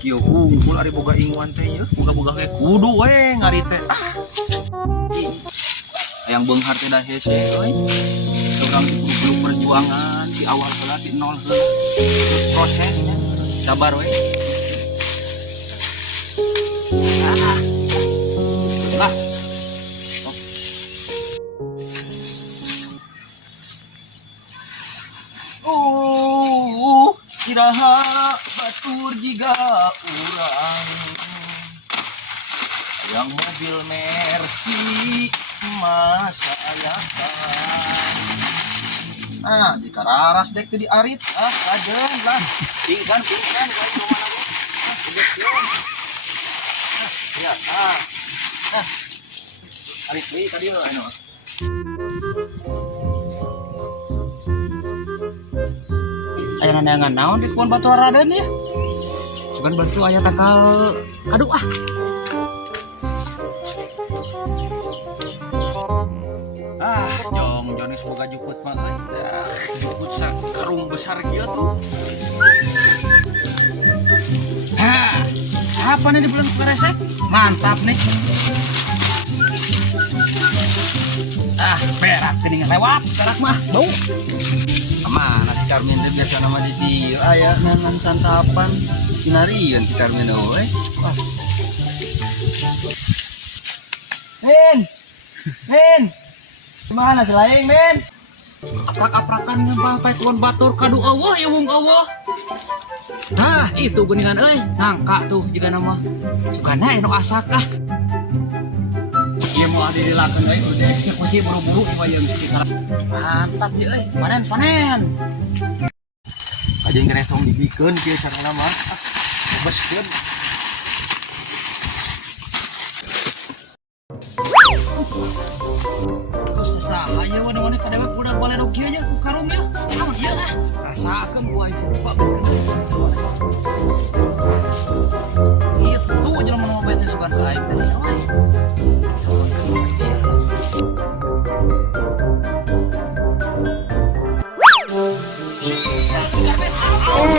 Kieu unggul ari boga inguan teh yeuh, boga-boga kayak kudu we ngari teh. Hayang beunghar teh dah hese euy. Urang kudu perjuangan di awal heula di nol heula. Prosesnya sabar we. Lah. Iraha batur jiga urang yang mobil Mercy masa ayakan. Jika raras dek tadi arit aja lah pingkan baik rumah ya arit deui tadi anu. Aya nandangan naon di kebun batu Raden ya. Sugan bantu aya takal kadu jong jonis boga juput mah euy. Juput sakarung besar kieu tuh. Apa nih di bulan keresek? Mantap nih. Berak geuning lewat, berak mah bau. Mana si Karmin teh biasa nama di dieu aya nangan santapan sinarian si Karmin we. Men. Gimana selain men? Aprak-aprakan sampai kebun batur kadu eueuh ya wung eueuh. Itu geuningan euy, nangka tuh jiga nama. Sugana eno asak Ieu mau dilakeun euy udah eksekusi buru-buru ieu yang sekitar. Mantap ya euy, panen. Ajeng geus tong dibikeun kieu sarana mah. Beskeun. Terus saha ye wana-wana kadewek budak baledog kieu nya ku karung ye. Naon ieu rasakeun ku aing lupa bikeun. Itu jelema nu bete sugan ka aing teh euy. Oh,